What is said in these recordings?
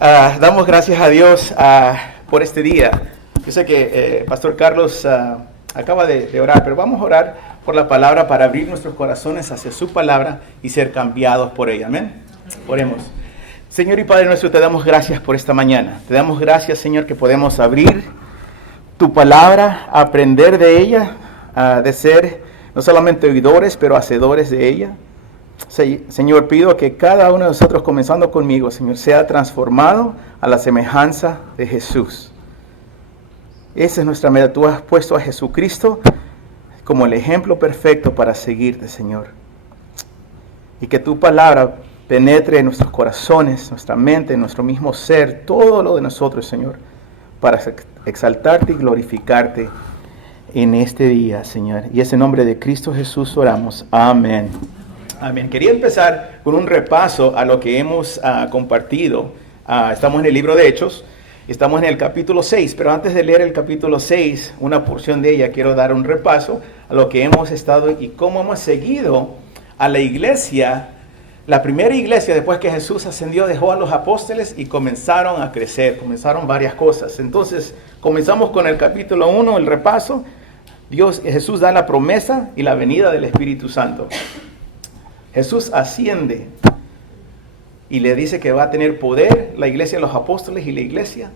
Damos gracias a Dios por este día. Yo sé que Pastor Carlos acaba de orar, pero vamos a orar por la palabra para abrir nuestros corazones hacia su palabra y ser cambiados por ella. Amén. Oremos. Señor y Padre nuestro, te damos gracias por esta mañana. Te damos gracias, Señor, que podemos abrir tu palabra, aprender de ella, de ser no solamente oidores, pero hacedores de ella. Señor, pido que cada uno de nosotros, comenzando conmigo, Señor, sea transformado a la semejanza de Jesús. Esa es nuestra meta. Tú has puesto a Jesucristo como el ejemplo perfecto para seguirte, Señor. Y que tu palabra penetre en nuestros corazones, nuestra mente, nuestro mismo ser, todo lo de nosotros, Señor, para exaltarte y glorificarte en este día, Señor. Y en ese nombre de Cristo Jesús oramos. Amén. Amén. Quería empezar con un repaso a lo que hemos compartido. Estamos en el libro de Hechos, estamos en el capítulo 6, pero antes de leer el capítulo 6, una porción de ella, quiero dar un repaso a lo que hemos estado y cómo hemos seguido a la iglesia. La primera iglesia, después que Jesús ascendió, dejó a los apóstoles y comenzaron a crecer, comenzaron varias cosas. Entonces, comenzamos con el capítulo 1, el repaso. Jesús da la promesa y la venida del Espíritu Santo. Jesús asciende y le dice que va a tener poder la iglesia de los apóstoles y la iglesia,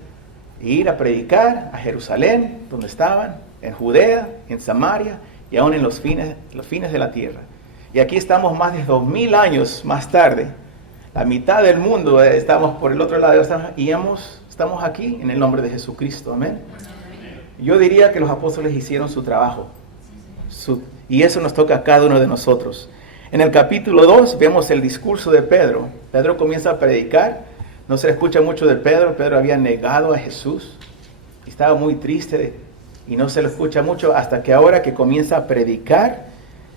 e ir a predicar a Jerusalén, donde estaban, en Judea, en Samaria y aún en los fines de la tierra. Y aquí estamos más de 2000 años más tarde, la mitad del mundo, estamos por el otro lado, estamos aquí en el nombre de Jesucristo, amén. Yo diría que los apóstoles hicieron su trabajo, y eso nos toca a cada uno de nosotros. En el capítulo 2 vemos el discurso de Pedro. Pedro comienza a predicar. No se escucha mucho de Pedro. Pedro había negado a Jesús. Estaba muy triste y no se le escucha mucho hasta que ahora que comienza a predicar.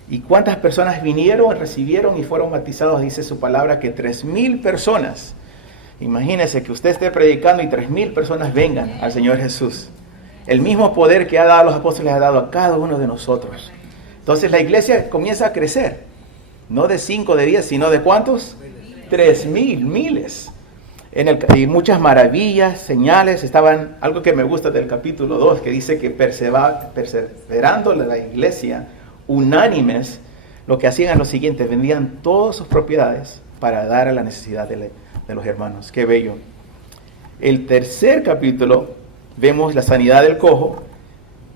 ¿Y cuántas personas vinieron, recibieron y fueron bautizados? Dice su palabra que 3000 personas. Imagínense que usted esté predicando y 3000 personas vengan al Señor Jesús. El mismo poder que ha dado a los apóstoles ha dado a cada uno de nosotros. Entonces la iglesia comienza a crecer. No de 5, de 10, sino de ¿cuántos? 3000, miles. Y muchas maravillas, señales. Estaban, algo que me gusta del capítulo 2, que dice que perseverando la iglesia, unánimes, lo que hacían es lo siguiente: vendían todas sus propiedades para dar a la necesidad de los hermanos. Qué bello. El tercer capítulo, vemos la sanidad del cojo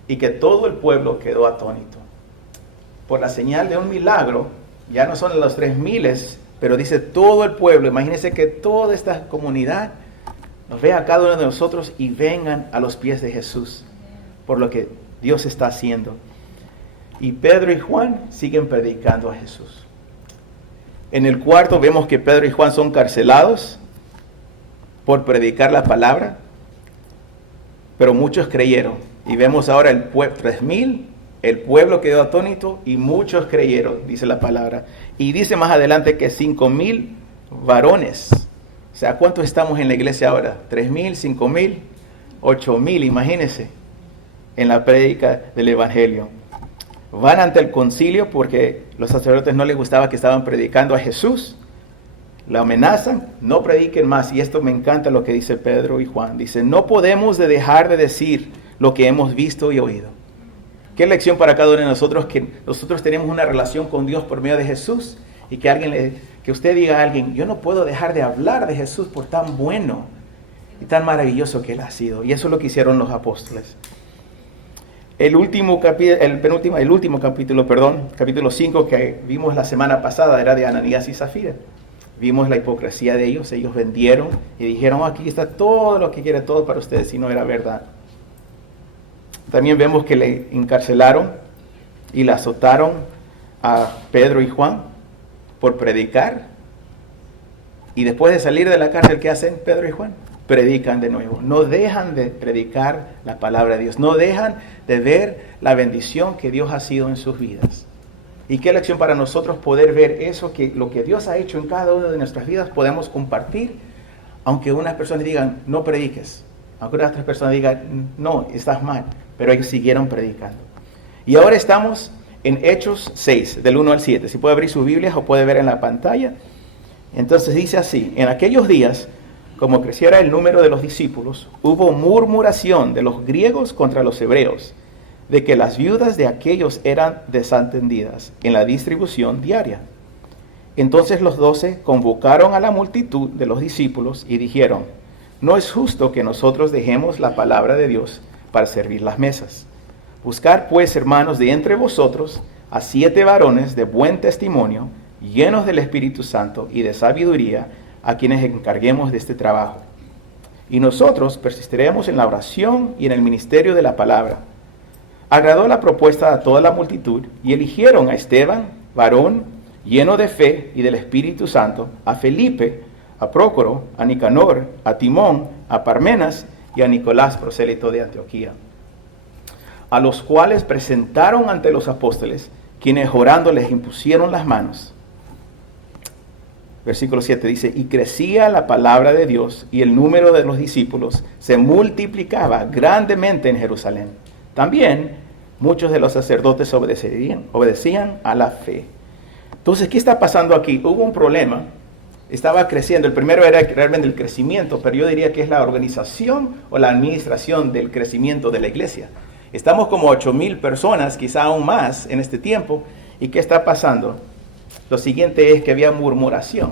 y que todo el pueblo quedó atónito. Por la señal de un milagro. Ya no son los 3000, pero dice todo el pueblo. Imagínense que toda esta comunidad nos vea a cada uno de nosotros y vengan a los pies de Jesús por lo que Dios está haciendo. Y Pedro y Juan siguen predicando a Jesús. En el cuarto vemos que Pedro y Juan son carcelados por predicar la palabra, pero muchos creyeron. Y vemos ahora el pueblo, 3000. El pueblo quedó atónito y muchos creyeron, dice la palabra. Y dice más adelante que 5000 varones. O sea, ¿cuántos estamos en la iglesia ahora? 3000, 5000, 8000, imagínense, en la prédica del evangelio. Van ante el concilio porque los sacerdotes no les gustaba que estaban predicando a Jesús. La amenazan, no prediquen más. Y esto me encanta lo que dice Pedro y Juan. Dice, no podemos dejar de decir lo que hemos visto y oído. Qué lección para cada uno de nosotros, que nosotros tenemos una relación con Dios por medio de Jesús, y que usted diga a alguien: yo no puedo dejar de hablar de Jesús por tan bueno y tan maravilloso que Él ha sido. Y eso es lo que hicieron los apóstoles. El último capítulo, capítulo 5 que vimos la semana pasada era de Ananías y Zafira. Vimos la hipocresía de ellos. Ellos vendieron y dijeron: aquí está todo lo que quiere, todo para ustedes, y no era verdad. También vemos que le encarcelaron y le azotaron a Pedro y Juan por predicar. Y después de salir de la cárcel, ¿qué hacen Pedro y Juan? Predican de nuevo. No dejan de predicar la palabra de Dios. No dejan de ver la bendición que Dios ha sido en sus vidas. Y qué lección para nosotros poder ver eso, que lo que Dios ha hecho en cada una de nuestras vidas podemos compartir, aunque unas personas digan: no prediques. Aunque otras personas digan: no, estás mal. Pero ellos siguieron predicando. Y ahora estamos en Hechos 6, del 1 al 7. Si puede abrir sus Biblias o puede ver en la pantalla. Entonces dice así: en aquellos días, como creciera el número de los discípulos, hubo murmuración de los griegos contra los hebreos, de que las viudas de aquellos eran desatendidas en la distribución diaria. Entonces los 12 convocaron a la multitud de los discípulos y dijeron: no es justo que nosotros dejemos la palabra de Dios para servir las mesas. Buscar pues, hermanos, de entre vosotros a 7 varones de buen testimonio, llenos del Espíritu Santo y de sabiduría, a quienes encarguemos de este trabajo. Y nosotros persistiremos en la oración y en el ministerio de la palabra. Agradó la propuesta a toda la multitud y eligieron a Esteban, varón lleno de fe y del Espíritu Santo, a Felipe, a Prócoro, a Nicanor, a Timón, a Parmenas y a Nicolás, prosélito de Antioquía, a los cuales presentaron ante los apóstoles, quienes orando les impusieron las manos. Versículo 7 dice: y crecía la palabra de Dios y el número de los discípulos se multiplicaba grandemente en Jerusalén. También muchos de los sacerdotes obedecían a la fe. Entonces, ¿qué está pasando aquí? Hubo un problema, estaba creciendo. El primero era realmente el crecimiento, pero yo diría que es la organización o la administración del crecimiento de la iglesia. Estamos como 8,000 personas, quizá aún más en este tiempo. ¿Y qué está pasando? Lo siguiente es que había murmuración.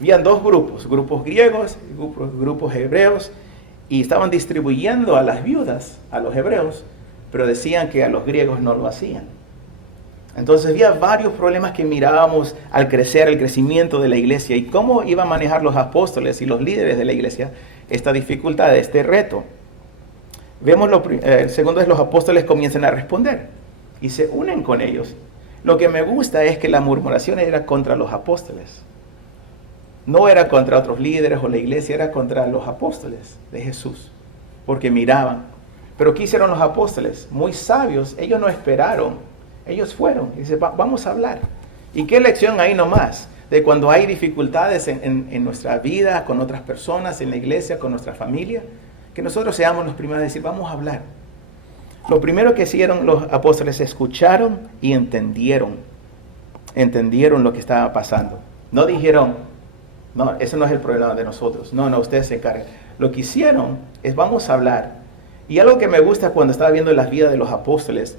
Habían 2 grupos, grupos griegos y grupos hebreos, y estaban distribuyendo a las viudas, a los hebreos, pero decían que a los griegos no lo hacían. Entonces había varios problemas que mirábamos al crecer, el crecimiento de la iglesia, y cómo iban a manejar los apóstoles y los líderes de la iglesia esta dificultad, este reto. Vemos el segundo es los apóstoles comienzan a responder y se unen con ellos. Lo que me gusta es que la murmuración era contra los apóstoles. No era contra otros líderes o la iglesia, era contra los apóstoles de Jesús, porque miraban. Pero ¿qué hicieron los apóstoles? Muy sabios, ellos no esperaron, ellos fueron y dicen: vamos a hablar. ¿Y qué lección hay nomás? De cuando hay dificultades en nuestra vida, con otras personas, en la iglesia, con nuestra familia, que nosotros seamos los primeros a decir: vamos a hablar. Lo primero que hicieron los apóstoles, escucharon y entendieron lo que estaba pasando. No dijeron: no, ese no es el problema de nosotros, no, ustedes se encargan. Lo que hicieron es: vamos a hablar. Y algo que me gusta cuando estaba viendo las vidas de los apóstoles,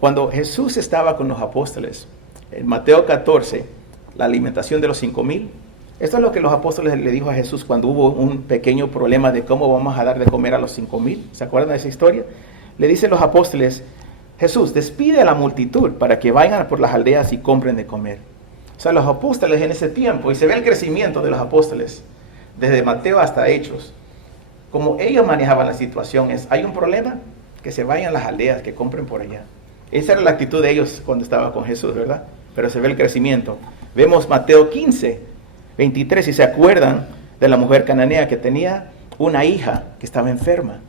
cuando Jesús estaba con los apóstoles, en Mateo 14, la alimentación de los 5,000, esto es lo que los apóstoles le dijo a Jesús cuando hubo un pequeño problema de cómo vamos a dar de comer a los 5,000. ¿Se acuerdan de esa historia? Le dicen los apóstoles: Jesús, despide a la multitud para que vayan por las aldeas y compren de comer. O sea, los apóstoles en ese tiempo, y se ve el crecimiento de los apóstoles, desde Mateo hasta Hechos, como ellos manejaban la situación es: hay un problema, que se vayan a las aldeas, que compren por allá. Esa era la actitud de ellos cuando estaba con Jesús, ¿verdad? Pero se ve el crecimiento. Vemos Mateo 15, 23, si se acuerdan de la mujer cananea que tenía una hija que estaba enferma.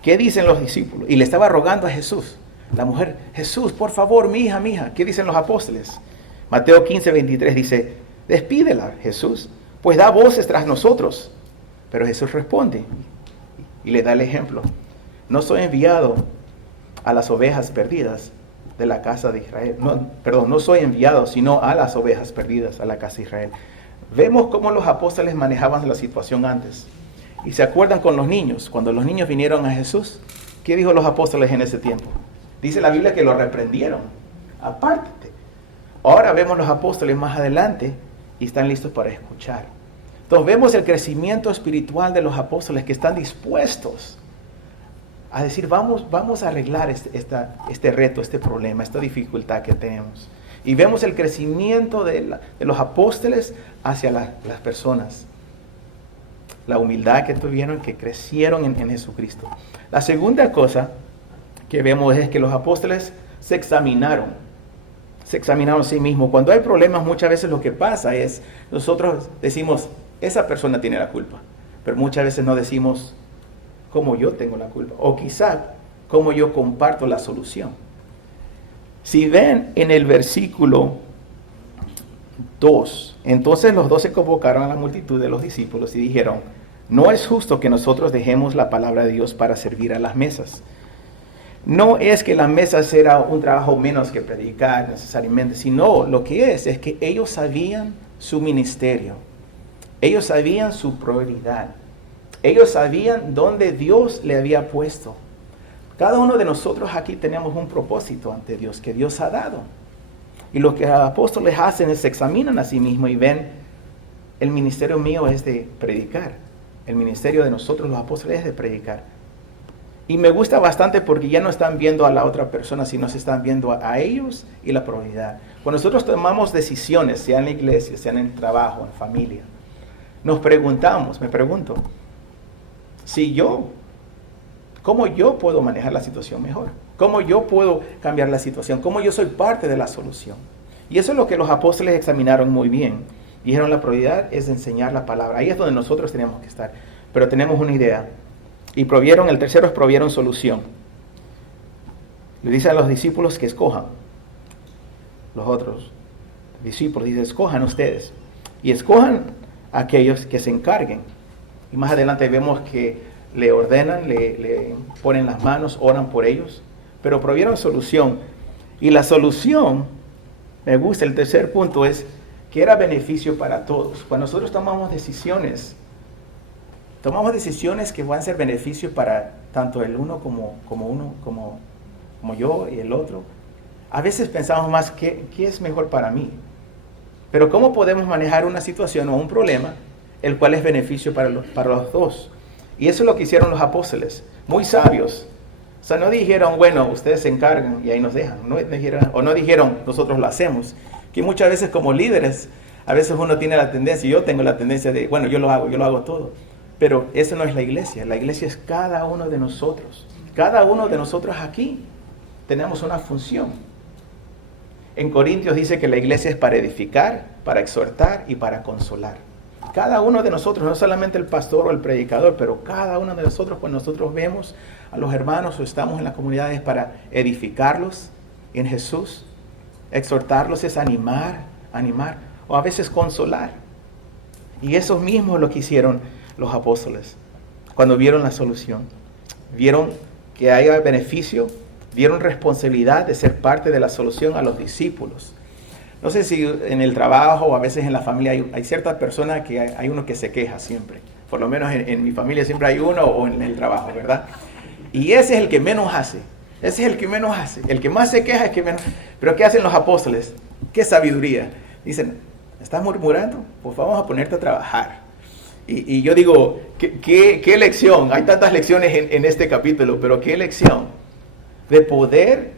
¿Qué dicen los discípulos? Y le estaba rogando a Jesús. La mujer: Jesús, por favor, mi hija. ¿Qué dicen los apóstoles? Mateo 15, 23 dice: despídela, Jesús, pues da voces tras nosotros. Pero Jesús responde y le da el ejemplo: no soy enviado a las ovejas perdidas de la casa de Israel. No soy enviado, sino a las ovejas perdidas a la casa de Israel. Vemos cómo los apóstoles manejaban la situación antes. Y se acuerdan con los niños, cuando los niños vinieron a Jesús, ¿qué dijo los apóstoles en ese tiempo? Dice la Biblia que lo reprendieron: apártate. Ahora vemos los apóstoles más adelante y están listos para escuchar. Entonces vemos el crecimiento espiritual de los apóstoles, que están dispuestos a decir: vamos a arreglar este reto, este problema, esta dificultad que tenemos. Y vemos el crecimiento de los apóstoles hacia las personas. La humildad que tuvieron, que crecieron en Jesucristo. La segunda cosa que vemos es que los apóstoles se examinaron a sí mismos. Cuando hay problemas, muchas veces lo que pasa es, nosotros decimos: esa persona tiene la culpa, pero muchas veces no decimos cómo yo tengo la culpa, o quizá cómo yo comparto la solución. Si ven en el versículo 2, entonces los 12 convocaron a la multitud de los discípulos y dijeron: no es justo que nosotros dejemos la palabra de Dios para servir a las mesas. No es que las mesas era un trabajo menos que predicar necesariamente, sino lo que es que ellos sabían su ministerio, ellos sabían su prioridad. Ellos sabían dónde Dios le había puesto. Cada uno de nosotros aquí tenemos un propósito ante Dios que Dios ha dado. Y lo que los apóstoles hacen es se examinan a sí mismos y ven, el ministerio mío es de predicar. El ministerio de nosotros los apóstoles es de predicar. Y me gusta bastante porque ya no están viendo a la otra persona, sino se están viendo a ellos y la prioridad. Cuando nosotros tomamos decisiones, sea en la iglesia, sea en el trabajo, en familia, me pregunto, ¿cómo yo puedo manejar la situación mejor? ¿Cómo yo puedo cambiar la situación? ¿Cómo yo soy parte de la solución? Y eso es lo que los apóstoles examinaron muy bien. Dijeron, la prioridad es enseñar la palabra. Ahí es donde nosotros tenemos que estar. Pero tenemos una idea. Y el tercero es provieron solución. Le dice a los discípulos que escojan. Los otros discípulos dicen, escojan ustedes. Y escojan a aquellos que se encarguen. Y más adelante vemos que le ordenan, le ponen las manos, oran por ellos. Pero provieron solución. Y la solución, me gusta, el tercer punto es que era beneficio para todos. Cuando nosotros tomamos decisiones que van a ser beneficio para tanto el uno como yo y el otro. A veces pensamos más, ¿qué es mejor para mí? Pero ¿cómo podemos manejar una situación o un problema, el cual es beneficio para los dos? Y eso es lo que hicieron los apóstoles, muy sabios. O sea, no dijeron, bueno, ustedes se encargan y ahí nos dejan. No dijeron, nosotros lo hacemos. Que muchas veces como líderes, a veces uno tiene la tendencia, yo tengo la tendencia de, bueno, yo lo hago todo. Pero eso no es la iglesia es cada uno de nosotros. Cada uno de nosotros aquí tenemos una función. En Corintios dice que la iglesia es para edificar, para exhortar y para consolar. Cada uno de nosotros, no solamente el pastor o el predicador, pero cada uno de nosotros, cuando nosotros vemos a los hermanos o estamos en las comunidades para edificarlos en Jesús, exhortarlos es animar, o a veces consolar. Y eso mismo es lo que hicieron los apóstoles. Cuando vieron la solución, vieron que hay beneficio, dieron responsabilidad de ser parte de la solución a los discípulos. No sé si en el trabajo o a veces en la familia hay ciertas personas que hay uno que se queja siempre. Por lo menos en mi familia siempre hay uno o en el trabajo, ¿verdad? Y ese es el que menos hace. El que más se queja es que menos. Pero ¿qué hacen los apóstoles? ¡Qué sabiduría! Dicen, ¿estás murmurando? Pues vamos a ponerte a trabajar. Y yo digo, ¿qué lección? Hay tantas lecciones en este capítulo, pero ¿qué lección? De poder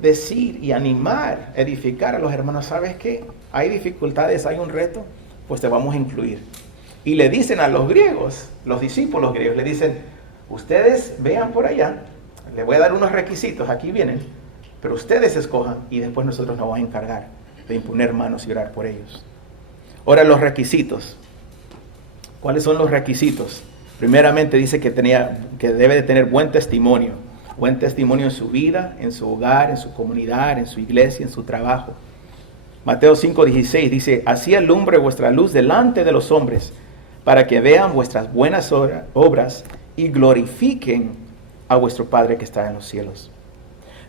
decir y animar, edificar a los hermanos. ¿Sabes qué? Hay dificultades, hay un reto, pues te vamos a incluir. Y le dicen a los griegos, los discípulos griegos, le dicen, ustedes vean por allá, les voy a dar unos requisitos, aquí vienen, pero ustedes escojan y después nosotros nos vamos a encargar de imponer manos y orar por ellos. Ahora los requisitos. ¿Cuáles son los requisitos? Primeramente dice que debe de tener buen testimonio en su vida, en su hogar, en su comunidad, en su iglesia, en su trabajo. Mateo 5:16 dice, así alumbre vuestra luz delante de los hombres, para que vean vuestras buenas obras y glorifiquen a vuestro Padre que está en los cielos.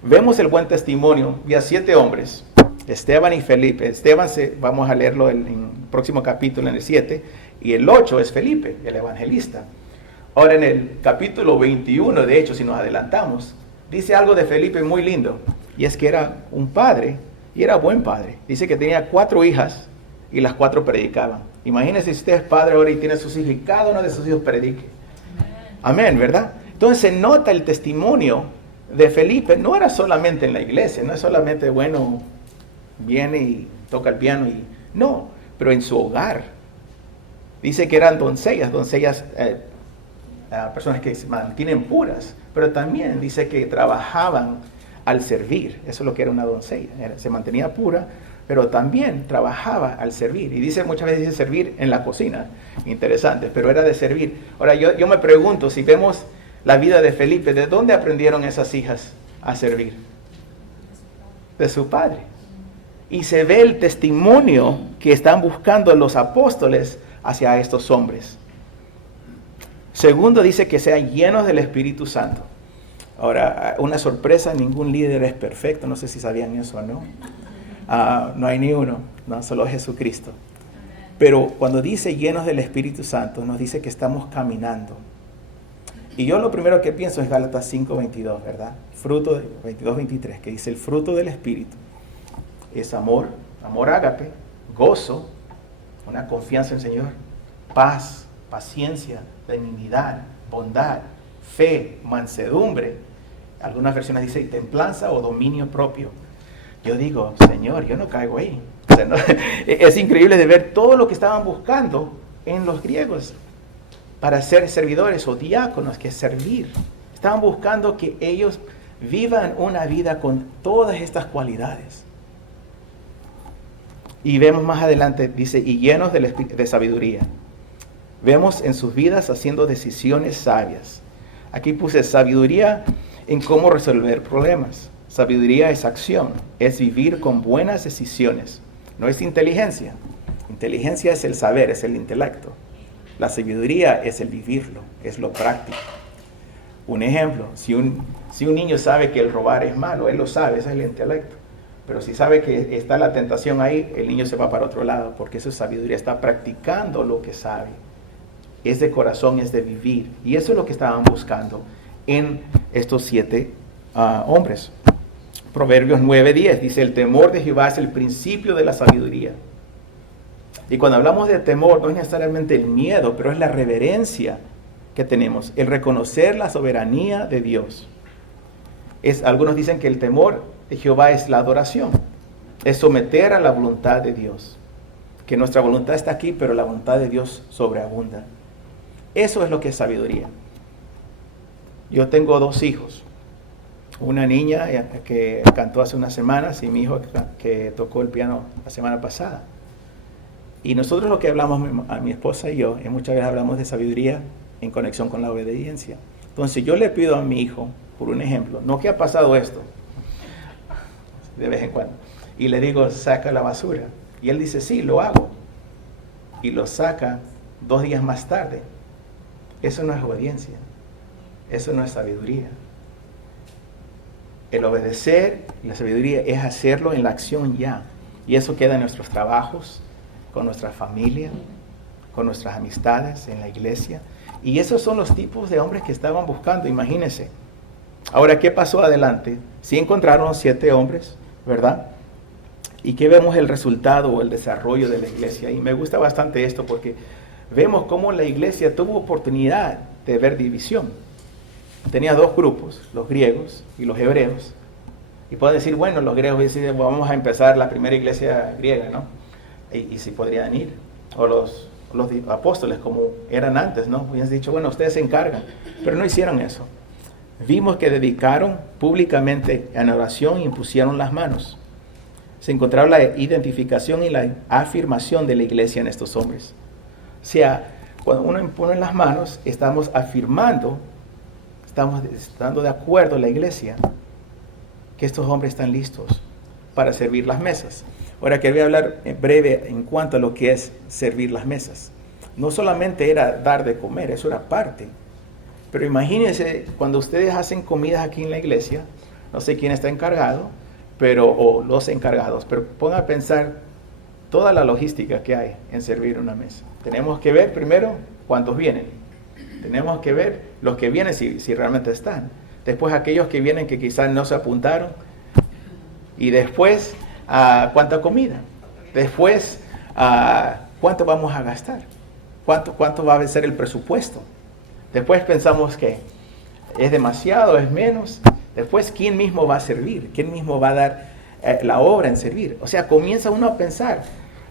Vemos el buen testimonio de 7 hombres, Esteban y Felipe. Esteban, vamos a leerlo en el próximo capítulo, en el 7, y el 8 es Felipe, el evangelista. Ahora en el capítulo 21, de hecho, si nos adelantamos, dice algo de Felipe muy lindo, y es que era un padre, y era buen padre. Dice que tenía 4 hijas, y las 4 predicaban. Imagínense si usted es padre ahora y tiene sus hijos, y cada uno de sus hijos predique. Amén, ¿verdad? Entonces se nota el testimonio de Felipe, no era solamente en la iglesia, no es solamente, bueno, viene y toca el piano, no, pero en su hogar. Dice que eran doncellas, personas que se mantienen puras, pero también dice que trabajaban al servir. Eso es lo que era una doncella, se mantenía pura, pero también trabajaba al servir. Y muchas veces dice servir en la cocina, interesante, pero era de servir. Ahora yo me pregunto, si vemos la vida de Felipe, ¿de dónde aprendieron esas hijas a servir? De su padre. Y se ve el testimonio que están buscando los apóstoles hacia estos hombres. Segundo, dice que sean llenos del Espíritu Santo. Ahora, una sorpresa, ningún líder es perfecto, no sé si sabían eso o no. No hay ni uno, no, solo Jesucristo. Pero cuando dice llenos del Espíritu Santo, nos dice que estamos caminando Y yo lo primero que pienso es Gálatas 5:22, ¿verdad? Fruto de 22:23, que dice el fruto del Espíritu es amor, amor ágape, gozo, una confianza en el Señor, paz, paciencia, benignidad, bondad, fe, mansedumbre. Algunas versiones dicen templanza o dominio propio. Yo digo, Señor, yo no caigo ahí. O sea, no, es increíble de ver todo lo que estaban buscando en los griegos para ser servidores o diáconos, que es servir. Estaban buscando que ellos vivan una vida con todas estas cualidades. Y vemos más adelante, dice, y llenos de sabiduría. Vemos en sus vidas haciendo decisiones sabias. Aquí puse sabiduría en cómo resolver problemas. Sabiduría es acción, es vivir con buenas decisiones. No es inteligencia. Inteligencia es el saber, es el intelecto. La sabiduría es el vivirlo, es lo práctico. Un ejemplo, si un niño sabe que el robar es malo, él lo sabe, ese es el intelecto. Pero si sabe que está la tentación ahí, el niño se va para otro lado, porque eso es sabiduría, está practicando lo que sabe. Es de corazón, es de vivir. Y eso es lo que estaban buscando en estos 7 hombres. Proverbios 9:10 dice, el temor de Jehová es el principio de la sabiduría. Y cuando hablamos de temor, no es necesariamente el miedo, pero es la reverencia que tenemos, el reconocer la soberanía de Dios. Algunos dicen que el temor de Jehová es la adoración, es someter a la voluntad de Dios. Que nuestra voluntad está aquí, pero la voluntad de Dios sobreabunda. Eso es lo que es sabiduría. Yo tengo 2 hijos. Una niña que cantó hace unas semanas y mi hijo que tocó el piano la semana pasada. Y nosotros lo que hablamos, a mi esposa y yo, muchas veces hablamos de sabiduría en conexión con la obediencia. Entonces yo le pido a mi hijo, por un ejemplo, no que ha pasado esto, de vez en cuando, y le digo, saca la basura. Y él dice, sí, lo hago. Y lo saca 2 días más tarde. Eso no es obediencia. Eso no es sabiduría. El obedecer, la sabiduría, es hacerlo en la acción ya. Y eso queda en nuestros trabajos, con nuestra familia, con nuestras amistades, en la iglesia. Y esos son los tipos de hombres que estaban buscando, imagínense. Ahora, ¿qué pasó adelante? Sí encontraron 7 hombres, ¿verdad? ¿Y qué vemos el resultado o el desarrollo de la iglesia? Y me gusta bastante esto porque vemos cómo la iglesia tuvo oportunidad de ver división. Tenía 2 grupos, los griegos y los hebreos. Y pueden decir, bueno, los griegos dicen, vamos a empezar la primera iglesia griega, ¿no? Y si podrían ir. O los apóstoles, como eran antes, ¿no? Hubieran dicho, bueno, ustedes se encargan. Pero no hicieron eso. Vimos que dedicaron públicamente en oración y impusieron las manos. Se encontraba la identificación y la afirmación de la iglesia en estos hombres. O sea, cuando uno impone las manos, estamos afirmando, estamos estando de acuerdo en la iglesia que estos hombres están listos para servir las mesas. Ahora quería hablar en breve en cuanto a lo que es servir las mesas. No solamente era dar de comer, eso era parte. Pero imagínense cuando ustedes hacen comidas aquí en la iglesia, no sé quién está encargado, o los encargados, pero pongan a pensar toda la logística que hay en servir una mesa. Tenemos que ver primero cuántos vienen. Tenemos que ver los que vienen si realmente están. Después aquellos que vienen que quizás no se apuntaron. Y después cuánta comida. Después cuánto vamos a gastar. Cuánto va a ser el presupuesto. Después pensamos que es demasiado, es menos. Después, ¿quién mismo va a servir? ¿Quién mismo va a dar la obra en servir? O sea, comienza uno a pensar.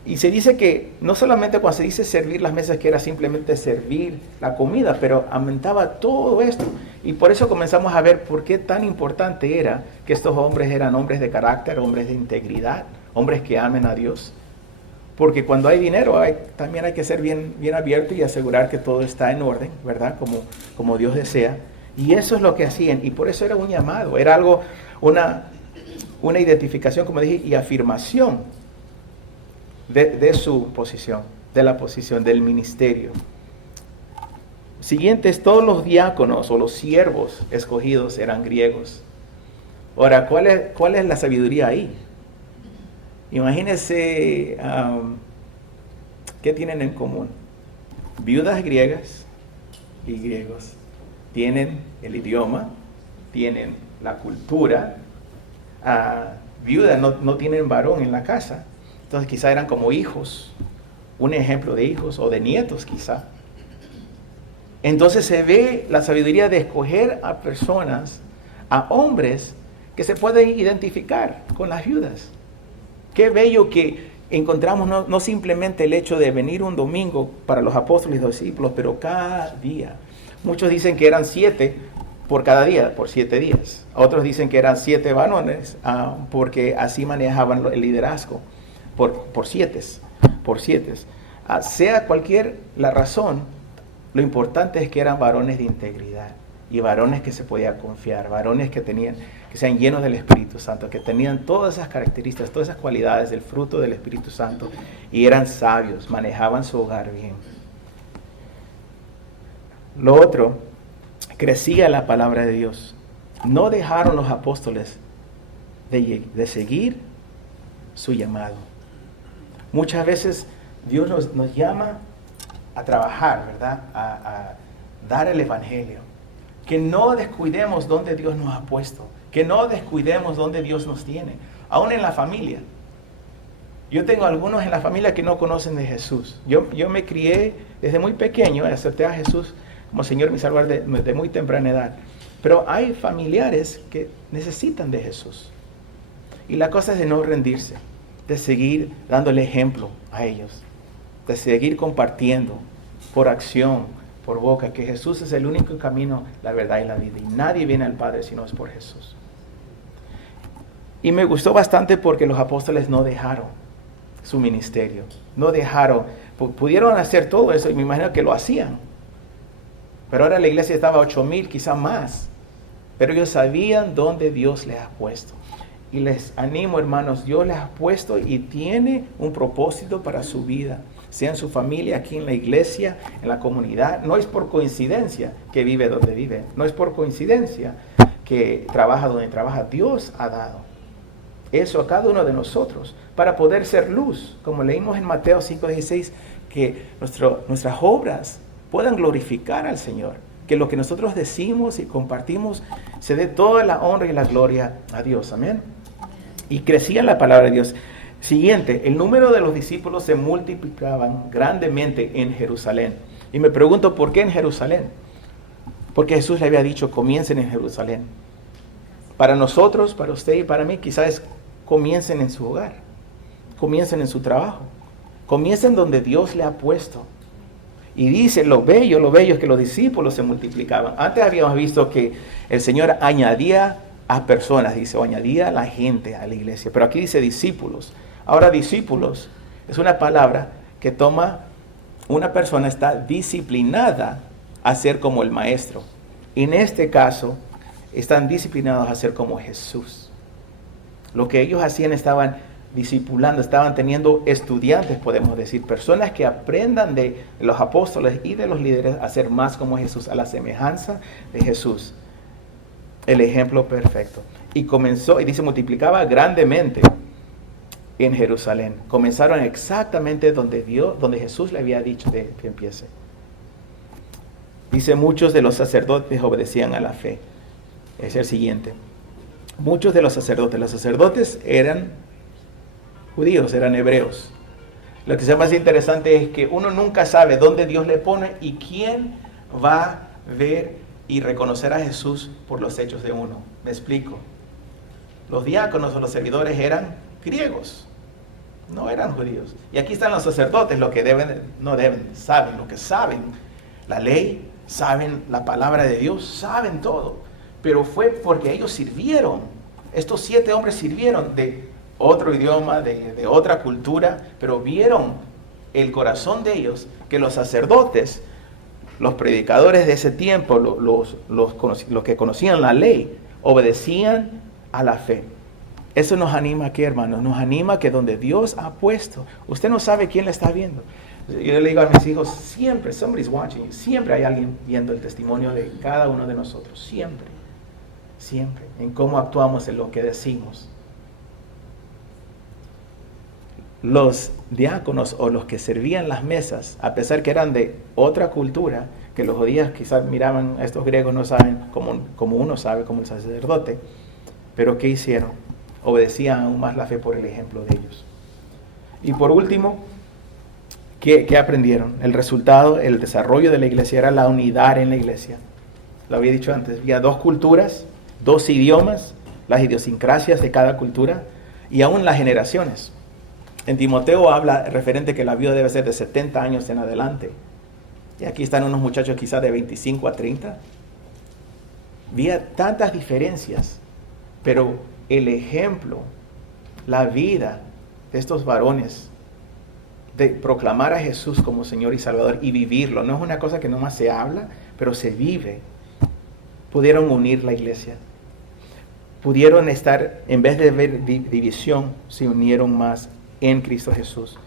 Y se dice que no solamente cuando se dice servir las mesas, que era simplemente servir la comida, pero aumentaba todo esto. Y por eso comenzamos a ver por qué tan importante era que estos hombres eran hombres de carácter, hombres de integridad, hombres que amen a Dios. Porque cuando hay dinero también hay que ser bien abierto y asegurar que todo está en orden, ¿verdad? Como Dios desea. Y eso es lo que hacían. Y por eso era un llamado, era algo, una identificación, como dije, y afirmación de su posición, de la posición del ministerio. Siguientes, todos los diáconos o los siervos escogidos eran griegos. Ahora, ¿cuál es la sabiduría ahí? Imagínense qué tienen en común. Viudas griegas y griegos. tienen el idioma, tienen la cultura, viudas no tienen varón en la casa, entonces quizá eran como hijos, un ejemplo de hijos o de nietos quizá. Entonces se ve la sabiduría de escoger a personas, a hombres que se pueden identificar con las viudas. Qué bello que encontramos no simplemente el hecho de venir un domingo para los apóstoles y los discípulos, pero cada día. Muchos dicen que eran 7 por cada día, por 7 días. Otros dicen que eran 7 varones, porque así manejaban el liderazgo, por siete. Sea cualquier la razón, lo importante es que eran varones de integridad y varones que se podía confiar, varones que sean llenos del Espíritu Santo, que tenían todas esas características, todas esas cualidades del fruto del Espíritu Santo y eran sabios, manejaban su hogar bien. Lo otro, crecía la palabra de Dios. No dejaron los apóstoles de seguir su llamado. Muchas veces Dios nos llama a trabajar, ¿verdad? A dar el Evangelio. Que no descuidemos donde Dios nos ha puesto. Que no descuidemos donde Dios nos tiene. Aún en la familia. Yo tengo algunos en la familia que no conocen de Jesús. Yo me crié desde muy pequeño, acepté a Jesús como Señor y Salvador de muy temprana edad. Pero hay familiares que necesitan de Jesús. Y la cosa es de no rendirse, de seguir dándole ejemplo a ellos, de seguir compartiendo por acción, por boca, que Jesús es el único camino, la verdad y la vida. Y nadie viene al Padre si no es por Jesús. Y me gustó bastante porque los apóstoles no dejaron su ministerio. No dejaron, pudieron hacer todo eso y me imagino que lo hacían. Pero ahora la iglesia estaba 8,000, quizá más. Pero ellos sabían dónde Dios les ha puesto. Y les animo, hermanos, Dios les ha puesto y tiene un propósito para su vida. Sea en su familia, aquí en la iglesia, en la comunidad. No es por coincidencia que vive donde vive. No es por coincidencia que trabaja donde trabaja. Dios ha dado eso a cada uno de nosotros para poder ser luz. Como leímos en Mateo 5:16, que nuestras obras puedan glorificar al Señor. Que lo que nosotros decimos y compartimos se dé toda la honra y la gloria a Dios. Amén. Y crecía la palabra de Dios. Siguiente, el número de los discípulos se multiplicaban grandemente en Jerusalén. Y me pregunto, ¿por qué en Jerusalén? Porque Jesús le había dicho, comiencen en Jerusalén. Para nosotros, para usted y para mí, quizás comiencen en su hogar. Comiencen en su trabajo. Comiencen donde Dios le ha puesto. Y dice, lo bello es que los discípulos se multiplicaban. Antes habíamos visto que el Señor añadía a personas, dice, o añadía a la gente a la iglesia. Pero aquí dice discípulos. Ahora discípulos es una palabra que toma, una persona está disciplinada a ser como el maestro. En este caso, están disciplinados a ser como Jesús. Lo que ellos hacían, estaban discipulando, estaban teniendo estudiantes, podemos decir, personas que aprendan de los apóstoles y de los líderes a ser más como Jesús, a la semejanza de Jesús, el ejemplo perfecto. Y comenzó, y dice, multiplicaba grandemente en Jerusalén. Comenzaron exactamente donde Jesús le había dicho que empiece. Dice, muchos de los sacerdotes obedecían a la fe. Es el siguiente. Muchos de los sacerdotes eran judíos, eran hebreos. Lo que sea más interesante es que uno nunca sabe dónde Dios le pone y quién va a ver y reconocer a Jesús por los hechos de uno. Me explico. Los diáconos o los servidores eran griegos, no eran judíos. Y aquí están los sacerdotes, saben lo que saben. La ley, saben la palabra de Dios, saben todo. Pero fue porque ellos sirvieron. Estos 7 hombres sirvieron de otro idioma, de otra cultura, pero vieron el corazón de ellos, que los sacerdotes, los predicadores de ese tiempo, los que conocían la ley, obedecían a la fe. Eso nos anima aquí, hermanos, nos anima que donde Dios ha puesto, usted no sabe quién le está viendo. Yo le digo a mis hijos, siempre, somebody's watching, siempre hay alguien viendo el testimonio de cada uno de nosotros, siempre, en cómo actuamos, en lo que decimos. Los diáconos o los que servían las mesas, a pesar que eran de otra cultura, que los judíos quizás miraban a estos griegos, no saben como uno sabe, como el sacerdote, pero ¿qué hicieron? Obedecían aún más la fe por el ejemplo de ellos. Y por último, ¿qué aprendieron? El resultado, el desarrollo de la iglesia era la unidad en la iglesia. Lo había dicho antes, había 2 culturas, 2 idiomas, las idiosincrasias de cada cultura y aún las generaciones. En Timoteo habla referente que la vida debe ser de 70 años en adelante. Y aquí están unos muchachos quizás de 25 a 30. Había tantas diferencias, pero el ejemplo, la vida de estos varones, de proclamar a Jesús como Señor y Salvador y vivirlo, no es una cosa que nomás se habla, pero se vive. Pudieron unir la iglesia. Pudieron estar, en vez de ver división, se unieron más en Cristo Jesús.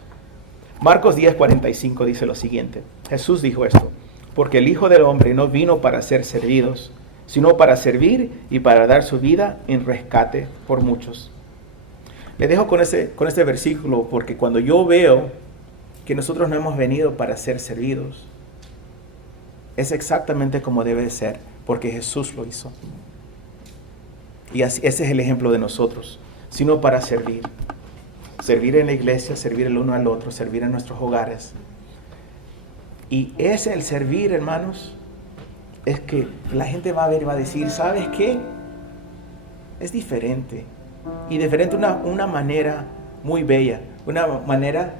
Marcos 10:45 dice lo siguiente. Jesús dijo esto: porque el Hijo del Hombre no vino para ser servidos, sino para servir y para dar su vida en rescate por muchos. Le dejo con este versículo porque cuando yo veo que nosotros no hemos venido para ser servidos, es exactamente como debe de ser, porque Jesús lo hizo. Y así, ese es el ejemplo de nosotros, sino para servir. Servir en la iglesia, servir el uno al otro, servir en nuestros hogares. Y ese el servir, hermanos, es que la gente va a ver y va a decir, ¿sabes qué? Es diferente. Y diferente una manera muy bella, una manera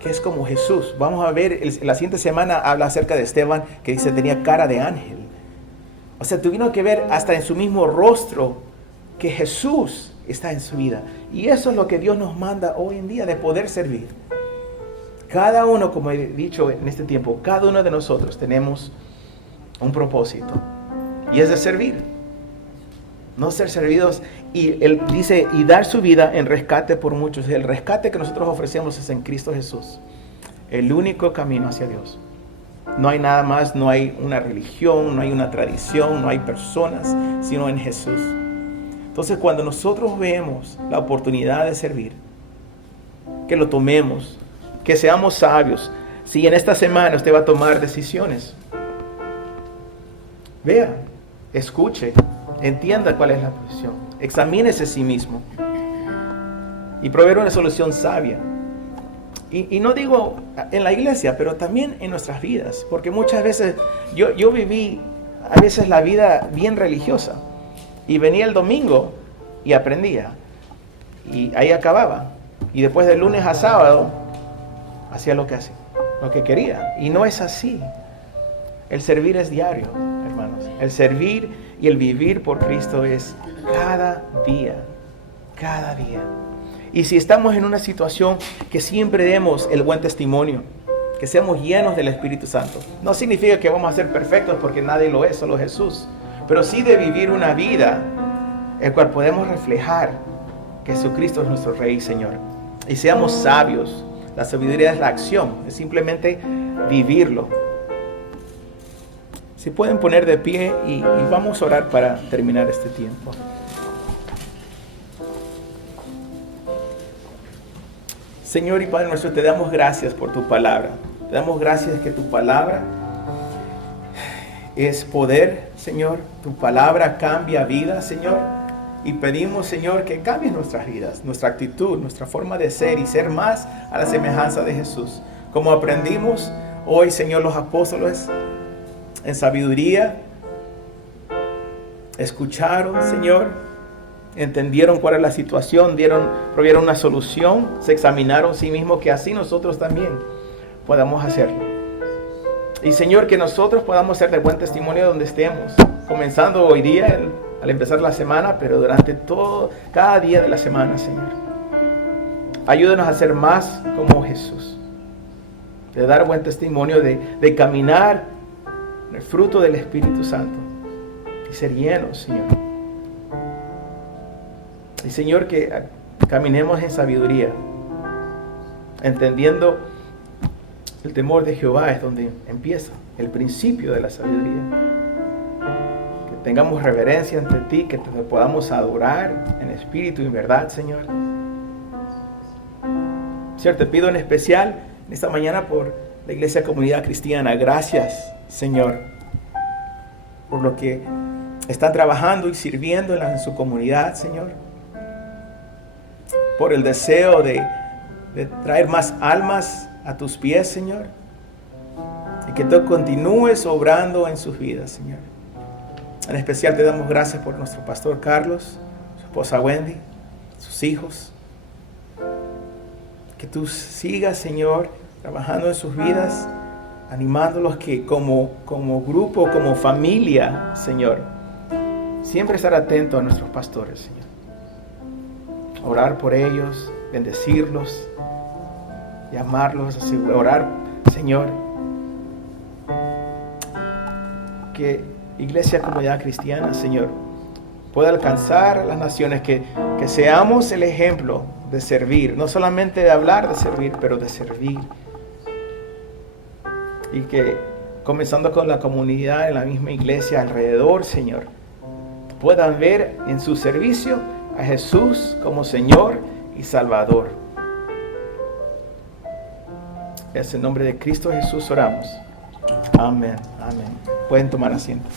que es como Jesús. Vamos a ver, la siguiente semana habla acerca de Esteban, que dice tenía cara de ángel. O sea, tuvieron que ver hasta en su mismo rostro que Jesús está en su vida. Y eso es lo que Dios nos manda hoy en día, de poder servir. Cada uno, como he dicho en este tiempo, cada uno de nosotros tenemos un propósito. Y es de servir. No ser servidos. Y Él dice, y dar su vida en rescate por muchos. El rescate que nosotros ofrecemos es en Cristo Jesús. El único camino hacia Dios. No hay nada más, no hay una religión, no hay una tradición, no hay personas, sino en Jesús. Entonces, cuando nosotros vemos la oportunidad de servir, que lo tomemos, que seamos sabios. Si en esta semana usted va a tomar decisiones, vea, escuche, entienda cuál es la posición, examínese a sí mismo y proveer una solución sabia. Y no digo en la iglesia, pero también en nuestras vidas, porque muchas veces yo viví a veces la vida bien religiosa y venía el domingo y aprendía y ahí acababa, y después de lunes a sábado hacía lo que quería, y no es así. El servir es diario, hermanos. El servir y el vivir por Cristo es cada día, cada día. Y si estamos en una situación, que siempre demos el buen testimonio, que seamos llenos del Espíritu Santo. No significa que vamos a ser perfectos, porque nadie lo es, solo Jesús. Pero sí de vivir una vida en la cual podemos reflejar que Jesucristo es nuestro Rey y Señor. Y seamos sabios. La sabiduría es la acción, es simplemente vivirlo. Si pueden poner de pie y vamos a orar para terminar este tiempo. Señor y Padre nuestro, te damos gracias por tu palabra. Te damos gracias que tu palabra es poder, Señor. Tu palabra cambia vidas, Señor. Y pedimos, Señor, que cambies nuestras vidas, nuestra actitud, nuestra forma de ser y ser más a la semejanza de Jesús. Como aprendimos hoy, Señor, los apóstoles en sabiduría escucharon, Señor. Entendieron cuál es la situación, provieron una solución, se examinaron a sí mismos, que así nosotros también podamos hacerlo. Y Señor, que nosotros podamos ser de buen testimonio donde estemos, comenzando hoy día, al empezar la semana, pero durante cada día de la semana, Señor. Ayúdanos a ser más como Jesús, de dar buen testimonio, de caminar en el fruto del Espíritu Santo y ser llenos, Señor. Y Señor, que caminemos en sabiduría, entendiendo el temor de Jehová es donde empieza el principio de la sabiduría. Que tengamos reverencia ante ti, que te podamos adorar en espíritu y en verdad, Señor. Señor, te pido en especial en esta mañana por la Iglesia Comunidad Cristiana. Gracias, Señor, por lo que están trabajando y sirviendo en su comunidad, Señor. Por el deseo de traer más almas a tus pies, Señor. Y que tú continúes obrando en sus vidas, Señor. En especial te damos gracias por nuestro pastor Carlos, su esposa Wendy, sus hijos. Que tú sigas, Señor, trabajando en sus vidas, animándolos que como grupo, como familia, Señor, siempre estar atento a nuestros pastores, Señor. Orar por ellos, bendecirlos, llamarlos, orar, Señor. Que Iglesia Comunidad Cristiana, Señor, pueda alcanzar a las naciones, que seamos el ejemplo de servir, no solamente de hablar de servir, pero de servir. Y que comenzando con la comunidad en la misma iglesia alrededor, Señor, puedan ver en su servicio a Jesús como Señor y Salvador. En el nombre de Cristo Jesús oramos. Amén. Amén. Pueden tomar asiento.